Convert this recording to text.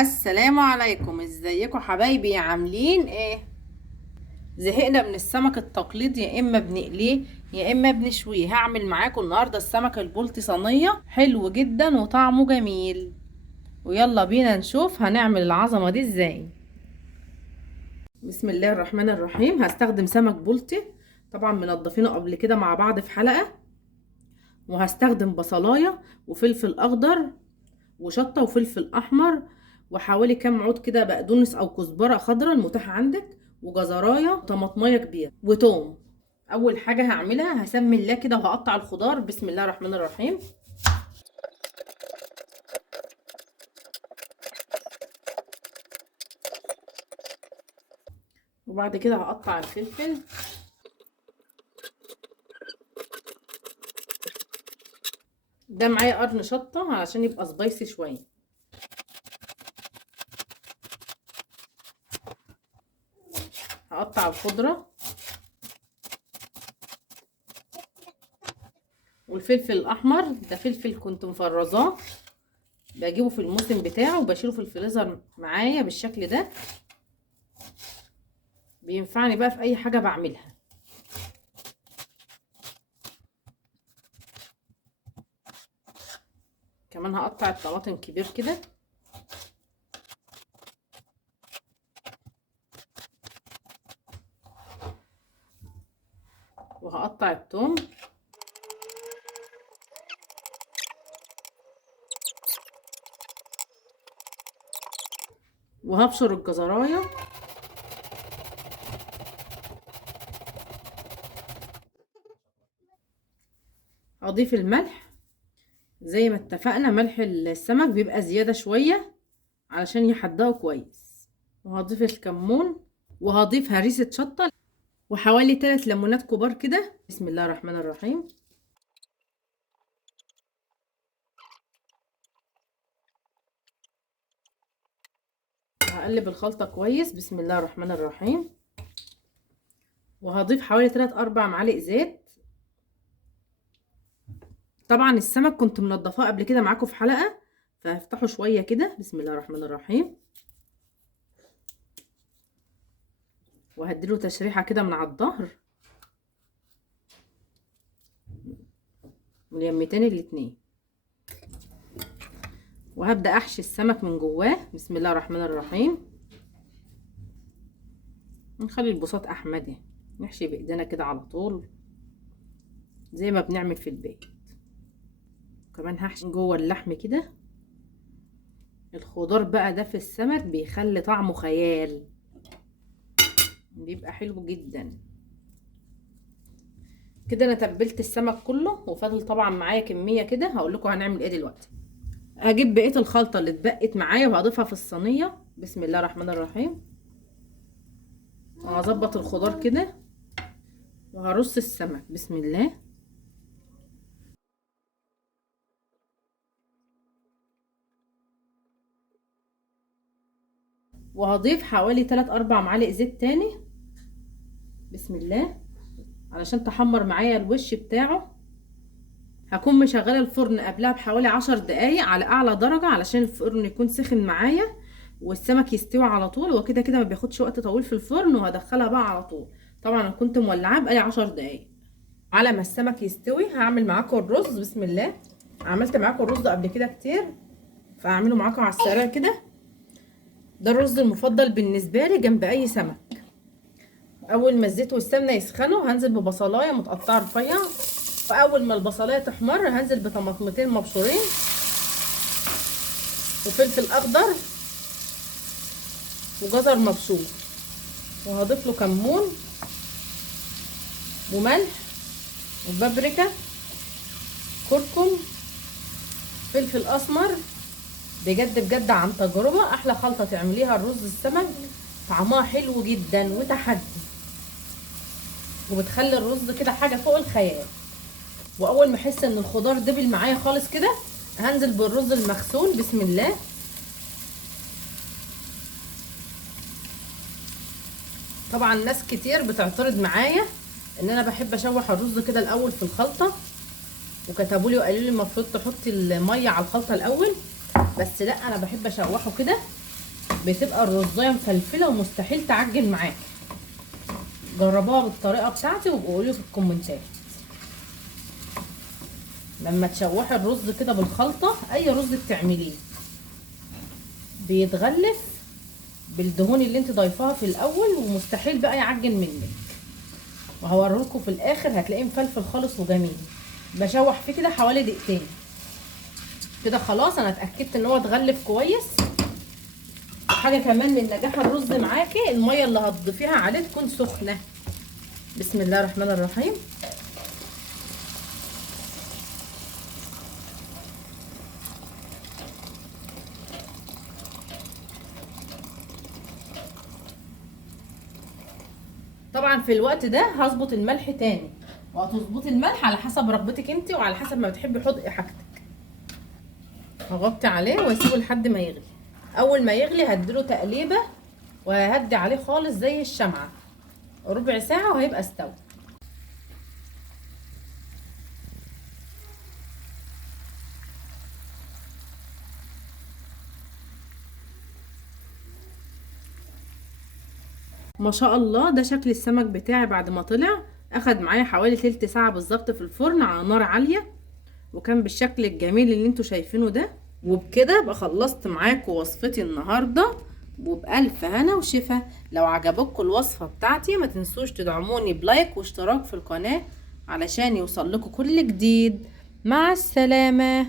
السلام عليكم، ازيكم حبايبي؟ عاملين ايه؟ زهقنا من السمك التقليدي، يا اما بنقليه يا اما بنشويه. هعمل معاكم النهارده السمك البلطي صينيه حلو جدا وطعمه جميل. ويلا بينا نشوف هنعمل العظمه دي ازاي. بسم الله الرحمن الرحيم. هستخدم سمك بلطي طبعا منضفينه قبل كده مع بعض في حلقه، وهستخدم بصلايه وفلفل اخضر وشطه وفلفل احمر، وحوالي كام عود كده بقدونس او كزبره خضراء المتاحه عندك، وجزرايه طماطميه كبيره وتوم. اول حاجه هعملها هسمي الله كده وهقطع الخضار. بسم الله الرحمن الرحيم. وبعد كده هقطع الفلفل، ده معايا قرن شطه علشان يبقى سبايسي شويه. هقطع الخضره والفلفل الاحمر، ده فلفل كنت مفرزاه، بجيبه في الموسم بتاعه وبشيله في الفريزر معايا بالشكل ده، بينفعني بقى في اي حاجه بعملها. كمان هقطع الطماطم كبير كده، وهقطع الثوم، وهبشر الجزرايه، اضيف الملح زي ما اتفقنا. ملح السمك بيبقى زياده شويه علشان يحدقه كويس. وهضيف الكمون، وهضيف هريسه شطه، وحوالي 3 ليمونات كبار كده. بسم الله الرحمن الرحيم. هقلب الخلطه كويس. بسم الله الرحمن الرحيم. وهضيف حوالي 3-4 معالق زيت. طبعا السمك كنت منضفاه قبل كده معاكم في حلقه، فهفتحه شويه كده. بسم الله الرحمن الرحيم. وهديله تشريحه كده من على الظهر، من اليمتين الاتنين، وهبدأ احشي السمك من جواه. بسم الله الرحمن الرحيم. نخلي البساط احمدي، نحشي بايدينا كده على طول زي ما بنعمل في البيت. كمان هحشي جوه اللحم كده. الخضار بقى ده في السمك بيخلي طعمه خيال، بيبقى حلو جدا. كده انا تبلت السمك كله، وفضل طبعا معايا كميه كده. هقول لكم هنعمل ايه دلوقتي. هجيب بقيه الخلطه اللي اتبقت معايا وهضيفها في الصينيه. بسم الله الرحمن الرحيم. وهظبط الخضار كده، وهرص السمك. بسم الله. وهضيف حوالي 3-4 معالق زيت تاني. بسم الله. علشان تحمر معايا الوش بتاعه. هكون مشغله الفرن قبلها بحوالي 10 دقايق على اعلى درجه علشان الفرن يكون سخن معايا والسمك يستوي على طول. وكده كده ما بياخدش وقت طويل في الفرن، وهدخلها بقى على طول. طبعا انا كنت مولعاه بقالي 10 دقايق. على ما السمك يستوي هعمل معاكم الرز. بسم الله. عملت معاكم الرز قبل كده كتير، فهعمله معاكم على السريع كده. ده الرز المفضل بالنسبه لي جنب اي سمك. اول ما الزيت والسمنه يسخنوا هنزل ببصلايه متقطعه رفيع، واول ما البصلايه تحمر هنزل بطماطمتين مبشورين وفلفل اخضر وجزر مبشور، وهضيف له كمون وملح وبابريكا، كركم، فلفل اسمر. بجد بجد عن تجربه احلى خلطه تعمليها الرز السمك، طعمها حلو جدا وتحدي، وبتخلي الرز كده حاجه فوق الخيال. واول ما احس ان الخضار دبل معايا خالص كده هنزل بالرز المغسول. بسم الله. طبعا ناس كتير بتعترض معايا ان انا بحب اشوح الرز كده الاول في الخلطه، وكتبوا لي وقالوا لي المفروض تحطي الميه على الخلطه الاول، بس لا، انا بحب اشوحه كده بتبقى الرزايه مفلفله ومستحيل تعجن معاك. جربوها بالطريقه بتاعتي وقولوا في الكومنتات. لما تشوحي الرز كده بالخلطه، اي رز بتعمليه بيتغلف بالدهون اللي انت ضايفاها في الاول، ومستحيل بقى يعجن منك. وهوريلكم في الاخر هتلاقيه مفلفل خالص وجميل. بشوح فيه كده حوالي دقيقتين كده. خلاص انا اتاكدت ان هو اتغلف كويس. حاجه كمان من نجاح الرز معاكي، الميه اللي هتضيفيها عليه تكون سخنه. بسم الله الرحمن الرحيم. طبعا في الوقت ده هظبط الملح تاني، وهتظبطي الملح على حسب رغبتك انت وعلى حسب ما بتحبي حدق حاجتك. هغطي عليه واسيبه لحد ما يغلي. اول ما يغلي هديله تقليبه وههدي عليه خالص زي الشمعه، ربع ساعه وهيبقى استوى. ما شاء الله، ده شكل السمك بتاعي بعد ما طلع. اخد معايا حوالي تلت ساعه بالظبط في الفرن على نار عاليه، وكان بالشكل الجميل اللي انتوا شايفينه ده. وبكده بقى خلصت معاكم وصفتي النهارده، وبألف هنا وشفا. لو عجبتكم الوصفه بتاعتي ما تنسوش تدعموني بلايك واشتراك في القناه علشان يوصل لكم كل جديد. مع السلامه.